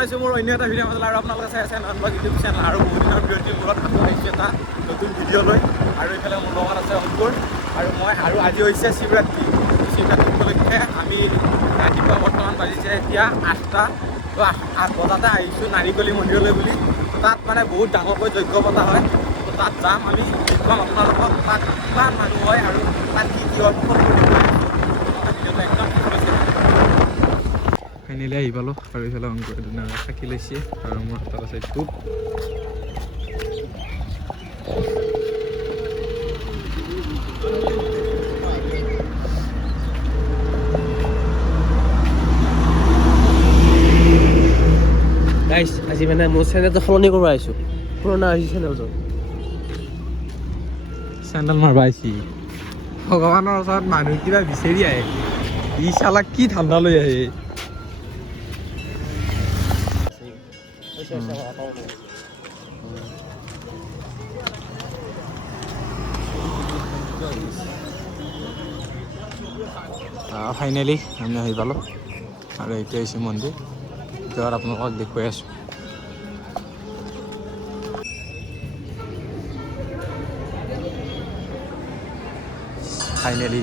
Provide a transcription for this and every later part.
জনাইছোঁ মোৰ অন্য এটা ভিডিঅ' মাজলৈ আৰু আপোনালোকে চাই আছে ননবাগ ইউটিউব চেনেল আৰু বহুত দিনৰ বিৰতিৰ মূৰত আকৌ আহিছোঁ এটা নতুন ভিডিঅ' লৈ আৰু এইফালে মোৰ লগত আছে অংকুৰ আৰু মই আৰু আজি হৈছে শিৱৰাত্ৰি উপলক্ষে আমি ৰাতিপুৱা বৰ্তমান বাজিছে এতিয়া 8টা তো 8 বজাতে আহিছোঁ নাৰিকলি মন্দিৰলৈ বুলি তাত মানে বহুত ডাঙৰকৈ যজ্ঞ পতা হয় তো তাত যাম আমি দেখুৱাম আপোনালোকক তাত কিমান মানুহ হয় আৰু তাত কি কি হয় সকলো ভিডিঅ'টো একদম ফাইনেলি আহি পালোঁ আৰু এইফালে অংকুৰ ধুনীয়াকৈ থাকি লৈছে আৰু মোৰ হাতত আছে ধূপ গাইছ আজি মানে মোৰ চেনেলটো সলনি কৰিব আহিছোঁ পুৰণা হৈছে চেনেলটো চেণ্ডেল মাৰবা আহিছি ভগৱানৰ ওচৰত মানুহ কিবা বিচাৰি আহে ই চালা কি ঠাণ্ডা লৈ আহে ফাইনেলি আমি আহি পালোঁ আৰু এতিয়া হৈছে মন্দিৰ ভিতৰত আপোনালোকক দেখুৱাই আছোঁ ফাইনেলি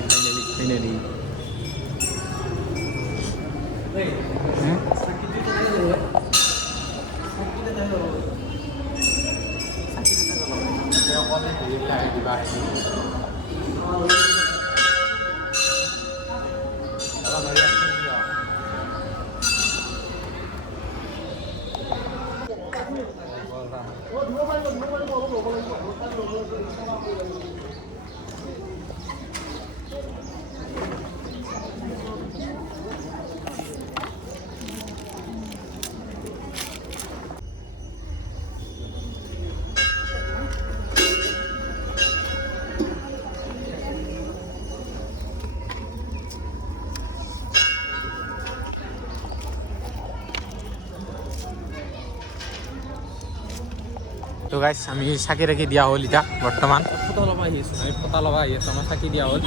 তো গাইছ আমি চাকি তাকি দিয়া হ'ল এতিয়া বৰ্তমান ফটা ল'ব আহি আছোঁ আমি ফটা ল'ব আহি আছোঁ আমাৰ চাকি দিয়া হ'ল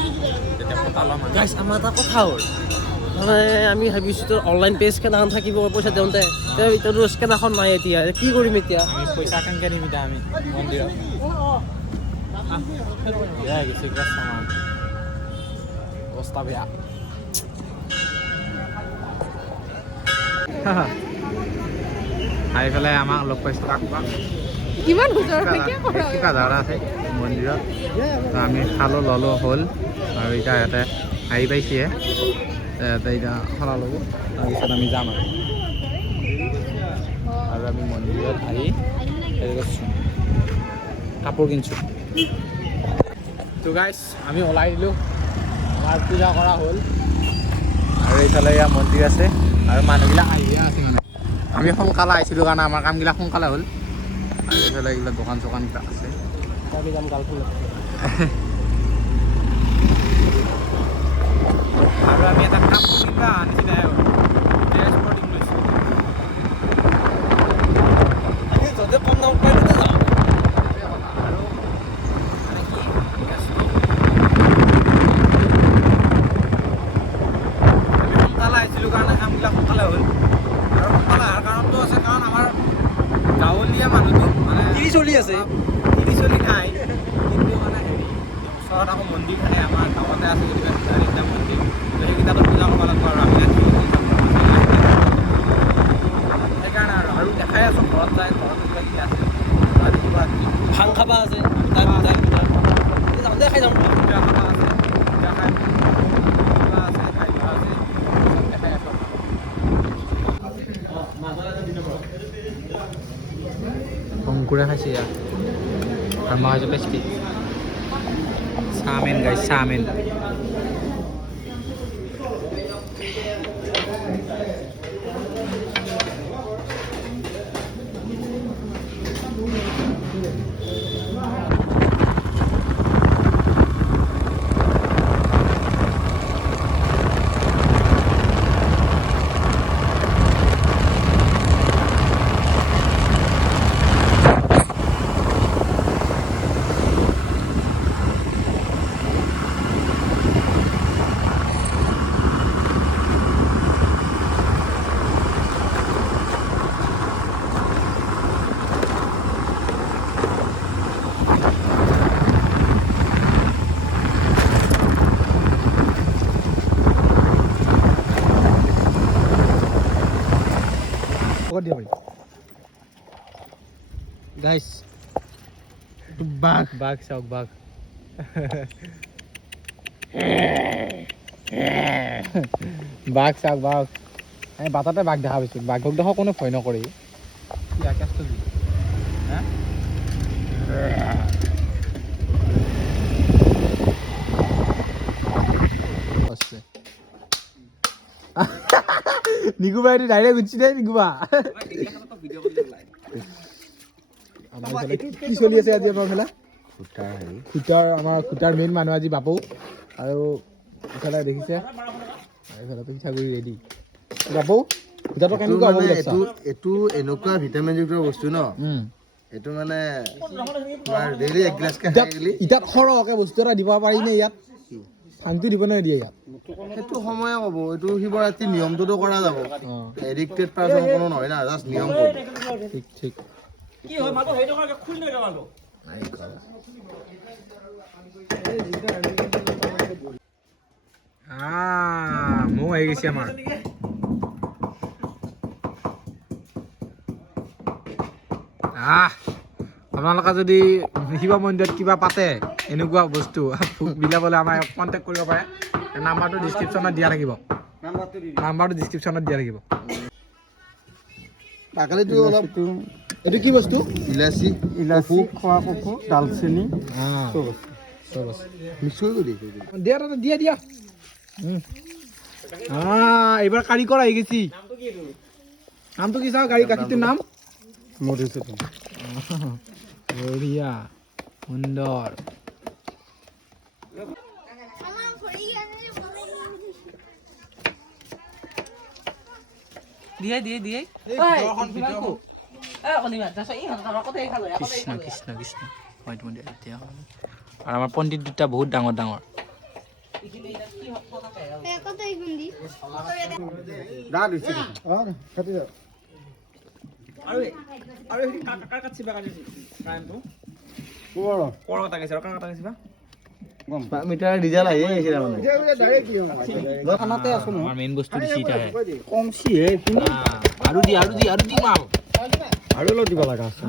তেতিয়া ফটা ল'ম গাইছ আমাৰ এটা কথা হ'ল মানে আমি ভাবিছোঁ তোৰ অনলাইন পেজ স্কেনাৰখন থাকিব পইচা দিওঁতে এতিয়াতো স্কেনাৰখন নাই এতিয়া কি কৰিম এতিয়া আমি পইচা কেনেকৈ দিম এতিয়া আমি মন্দিৰত বেয়া হৈ গৈছে গ্ৰাছ আমাৰ অৱস্থা বেয়া আহি পেলাই আমাক লগ পাইছোঁ কাকবা কিমান জাগা আছে মন্দিৰত আমি খালোঁ ল'লোঁ হ'ল আৰু এতিয়া ইয়াতে আহি পাইছে ইয়াতে এতিয়া খলা ল'ব তাৰপিছত আমি যাম আৰু আমি মন্দিৰত আহি কাপোৰ কিনিছোঁ তো গাইছ আমি ওলাই দিলোঁ আমাৰ পূজা কৰা হ'ল আৰু এইফালে ইয়াৰ মন্দিৰ আছে আৰু মানুহবিলাক আহিয়ে আছে মানে আমি সোনকালে আহিছিলোঁ কাৰণে আমাৰ কামবিলাক সোনকালে হ'ল আৰু এইফালে এইবিলাক দোকান চোকান আছে আৰু আমি এটা কাপোৰ কিনিবা নিচিনাই হ'ল ড্ৰেছ স্পৰ্টিং লৈছোঁ য'তে কম দাম পাই তাতে যাওঁ আৰু মানে কি আমি সোনকালে আহিছিলোঁ কাৰণে কামবিলাক সোনকালে হ'ল আৰু সোনকালে অহাৰ কাৰণটো আছে কাৰণ আমাৰ গাঁৱলীয়া মানুহটো মানে চলি আছে চলি নাই কিন্তু মানে হেৰি ওচৰত আকৌ মন্দিৰ থাকে আমাৰ গাঁৱতে আছে যদিও চাৰিটা মন্দিৰ সেইকেইটাতো পূজা কৰিব লাগিব আৰু আমি সেইকাৰণে আৰু দেখাই আছোঁ ঘৰত যায় ঘৰত কিবা কি আছে ভাং খাবা আছে যাওঁতে খাই যাম পূজা খাবা আছে পূজা খাই কিবা আছে খাই যোৱা আছে চব দেখাই আছোঁ অংকুৰে খাইছে ইয়াত আৰু মই খাইছোঁ পেষ্টি চাওমিন গাইছ চাওমিন গাইছ বাঘ বাঘ চাওক বাঘ বাঘ চাওক বাঘ আমি বাটতে বাঘ দেখা পাইছোঁ বাঘক দেখোঁ কোনো ভয় নকৰে কি আকাশটো দি নিকুবা এইটো ডাইৰেক্ট উঠছি দেই নিকুবা কি চলি আছে আজি আমাৰ ফালে খুটাৰ মেইন মানুহ আজি বাপু আৰু ইফালে দেখিছে এইফালে পিঠাগুৰি ৰেডি বাপু খুটাটো কেনেকুৱা হ'ব বুলি ভাবিছা? এইটো এনেকুৱা ভিটামিনযুক্ত বস্তু ন এইটো মানে তোমাৰ ডেইলি এক গিলাচ খাই গেলি ইতাত সৰহকে বস্তু এটা দিব পাৰি নে ইয়াত শান্তি দিব নে দিয়ে ইয়াত সেইটো সময়ে ক'ব এইটো শিৱৰাত্ৰি নিয়মটোতো কৰা যাব এডিক্টেড পাৰ্চন কোনো নহয় না জাষ্ট নিয়ম ক'ব ঠিক ঠিক কি হয় মাতো সেইটো কাৰণে খুলি নাই গালো মৌ আহি গৈছে আমাৰ আপোনালোকে যদি শিৱ মন্দিৰত কিবা পাতে এনেকুৱা বস্তু বিলাবলৈ আমাৰ কণ্টেক্ট কৰিব পাৰে নাম্বাৰটো ডিছক্ৰিপশ্যনত দিয়া থাকিব বাকলিটো অলপ এইটো কি বস্তু ইলাচি খোৱা কফু দালচেনি চব আছে মিক্স কৰি দিছে দিয়া দিয়া এইবাৰ কাৰিকৰ আহি গৈছি নামটো কি চাওঁ গাখীৰটোৰ নাম মধুসূদন বঢ়িয়া সুন্দৰ দিয়ে কৃষ্ণ কৃষ্ণ কৃষ্ণ হয়তো এতিয়া আৰু আমাৰ পণ্ডিত দুটা বহুত ডাঙৰ ডাঙৰ মিটাৰ ৰিজাল্ট আহি গৈছিলে মানে আমাৰ মেইন বস্তু দিছি এতিয়া কমচিহে আৰু দি মাল আৰু অলপ দিব লগা আছে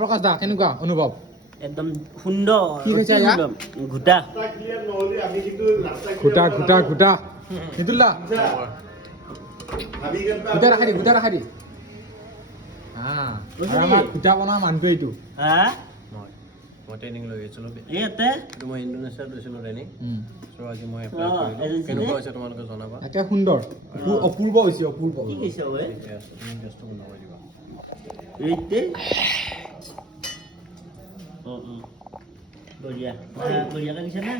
প্ৰকাশ দা কেনেকুৱা অনুভৱ একদম সুন্দৰ কি কৈছা ইয়াক ঘুটা ঘুটা নিতুল্লা ঘুটা ৰাখা দি আমাৰ ঘুটা বনোৱা মানুহটো এইটো মই ট্ৰেইনিং লৈ গৈছিলোঁ ইয়াতে এইটো মই ইণ্ডোনেছিয়াত লৈছিলোঁ ট্ৰেইনিং চ' আজি মই এপ্লাই কৰিলোঁ কেনেকুৱা হৈছে তোমালোকে জনাবা একে সুন্দৰ অপূৰ্ব হৈছে অপূৰ্ব কি কৈছে ঐ ঠিকে আছে তুমি গেছটো বন্ধ কৰি দিবা এইতে বঢ়িয়া বঢ়িয়াকৈ দিছে না